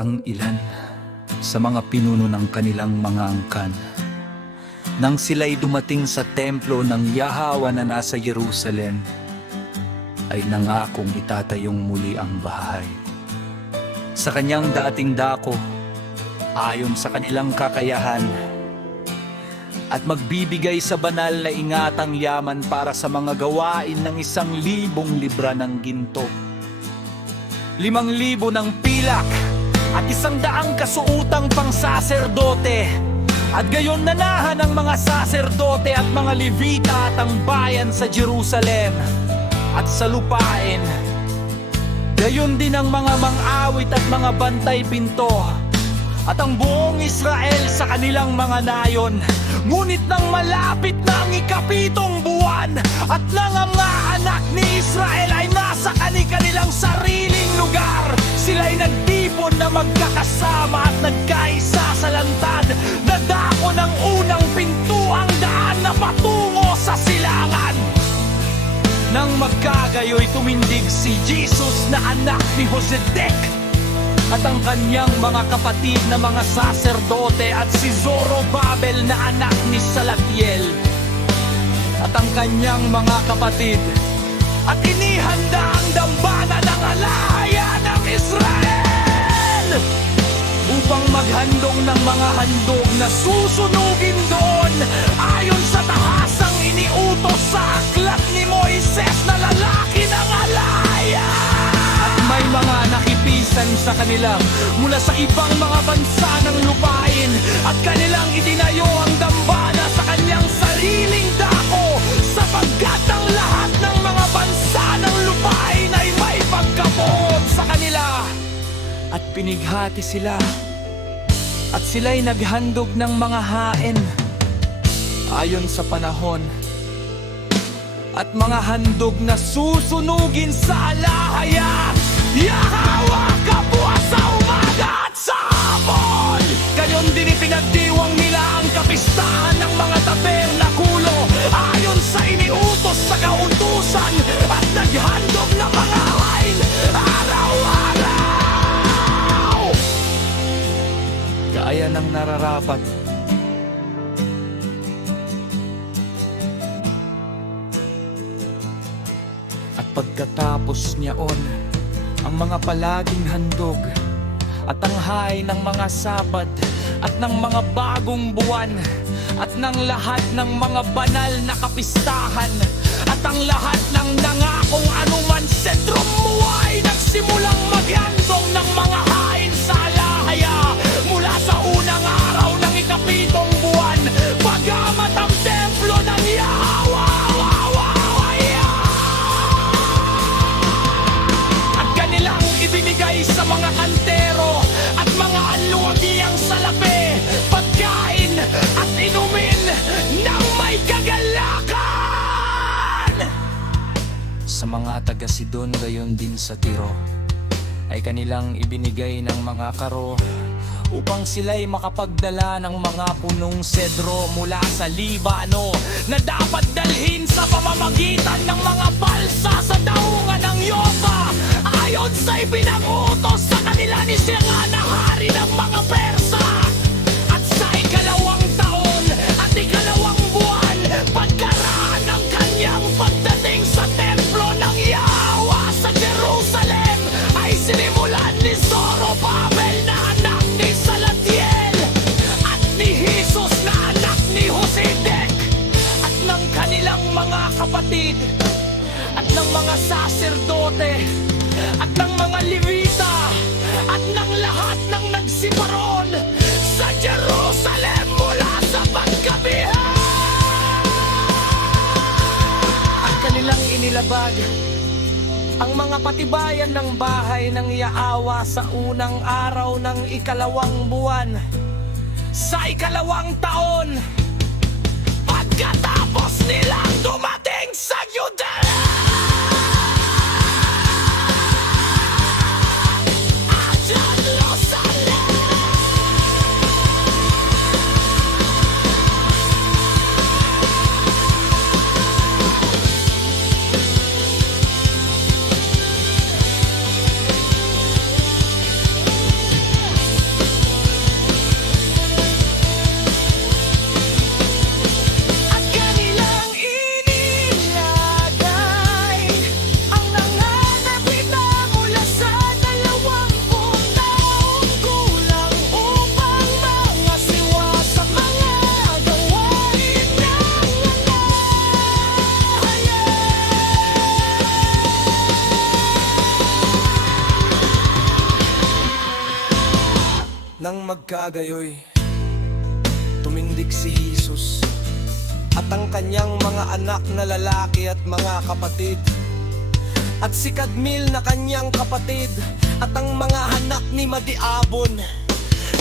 ang ilan sa mga pinuno ng kanilang mga angkan nang sila'y dumating sa templo ng Yahweh na nasa Jerusalem, ay nangakong itatayong muli ang bahay sa kanyang dating dako ayon sa kanilang kakayahan, at magbibigay sa banal na ingatang yaman para sa mga gawain ng 1,000 libra ng ginto, 5,000 ng pilak, at 100 kasuutang pang saserdote. At gayon nanahan ang mga saserdote at mga Levita at ang bayan sa Jerusalem at sa lupain. Gayon din ang mga mang-awit at mga bantay pinto at ang buong Israel sa kanilang mga nayon. Ngunit nang malapit na ang 7 buwan at nang ang mga anak ni Israel ay nasa kanilang sariling lugar, sila'y nagtipon na magkakasama at nagkaisa sa lantad na dako ng unang pintuang daan na patungo sa silangan. Nang magkagayoy, tumindig si Jesus na anak ni Josedek at ang kanyang mga kapatid na mga saserdote at si Zorobabel na anak ni Salatiel at ang kanyang mga kapatid, at inihanda ang dambana ng alaya ng Israel upang maghandog ng mga handog na susunugin doon ayon sa tahasang iniutos sa aklat ni Moises na lalaki ng alaya. At may mga nakipisan sa kanila mula sa ibang mga bansa ng lupain at kanilang itinayo ang dambana sa kanyang sariling dako, sapagkat ang lahat ng mga bansa ng lupain ay may pagkabuod sa kanila. At pinighati sila at sila'y naghandog ng mga hain ayon sa panahon at mga handog na susunugin sa alahaya. Yahweh kabuhat sa umaga at sa hapon. Gayon din ipinagdiwang nila ang kapistahan ng mga tabernakulo ayon sa iniutos sa kautusan at naghandog ng mga hain araw-araw gaya ng nararapat. At pagkatapos niyaon, ang mga palaging handog at ang hain ng mga Sabat at ng mga bagong buwan at ng lahat ng mga banal na kapistahan at ang lahat ng nangakong anuman sentrum mo ay nagsimulang maghandog ng mga hain sa alahaya mula sa unang araw ng 7 buwan, pagamat ang templo ng Yahweh ibinigay sa mga kantero at mga alugiyang salapi, pagkain at inumin ng may kagalakan. Sa mga taga-Sidon, gayon din sa Tiro, ay kanilang ibinigay ng mga karo upang sila'y makapagdala ng mga punong sedro mula sa Libano na dapat dalhin sa pamamagitan ng mga balsa sa daungan ng Yopa ayon sa ipinag-utos sa kanila ni Sira na hari ng mga Persa. At sa 2 taon at 2 buwan, pagkaraan ng kanyang pagdating sa templo ng Yahweh sa Jerusalem, ay sinimulan ni Zorobabel na anak ni Salatiel at ni Jesus na anak ni Josedek at ng kanilang mga kapatid at ng mga saserdote at ng mga Levita at ng lahat ng nagsiparon sa Jerusalem mula sa pagkabihan. At kanilang inilabag ang mga patibayan ng bahay ng Yahweh sa unang araw ng 2 buwan sa 2 taon pagkatapos nilang dumating sa Judea. Nang magkagayoy, tumindig si Jesus at ang kanyang mga anak na lalaki at mga kapatid, at si Kadmiel na kanyang kapatid, at ang mga anak ni Madiabon,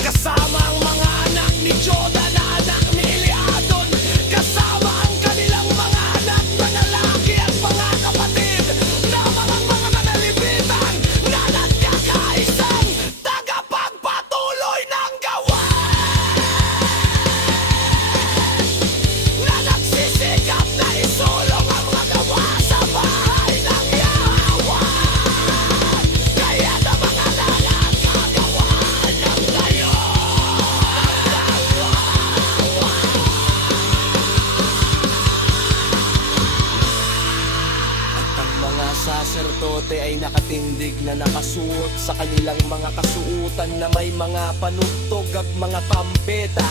kasama ang mga anak ni Joda na anak ni Eliadon, kasama ang kanilang mga anak na lalaki at mga kapatid, na mga manalibitan na nagkakaisang tagapagpatuloy ng gawain, na nagsisikap na isulong ang mga gawa sa bahay ng Yahweh. Kaya na mga nagkagawa ng gayon. At ang mga saserdote ay nakatindig na nakasuot sa kanilang mga kasuutan na may mga panugtog at mga tampeta.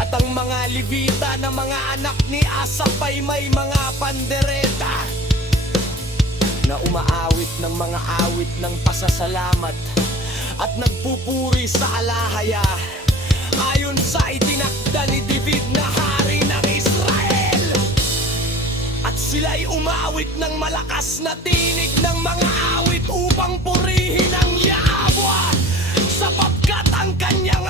At ang mga Levita na mga anak ni Asap ay may mga pandereta na umaawit ng mga awit ng pasasalamat at nagpupuri sa alahaya ayon sa itinakda ni David na hari ng Israel. At sila'y umawit ng malakas na tinig ng mga awit upang purihin ang Yahweh, sapagkat ang kanyang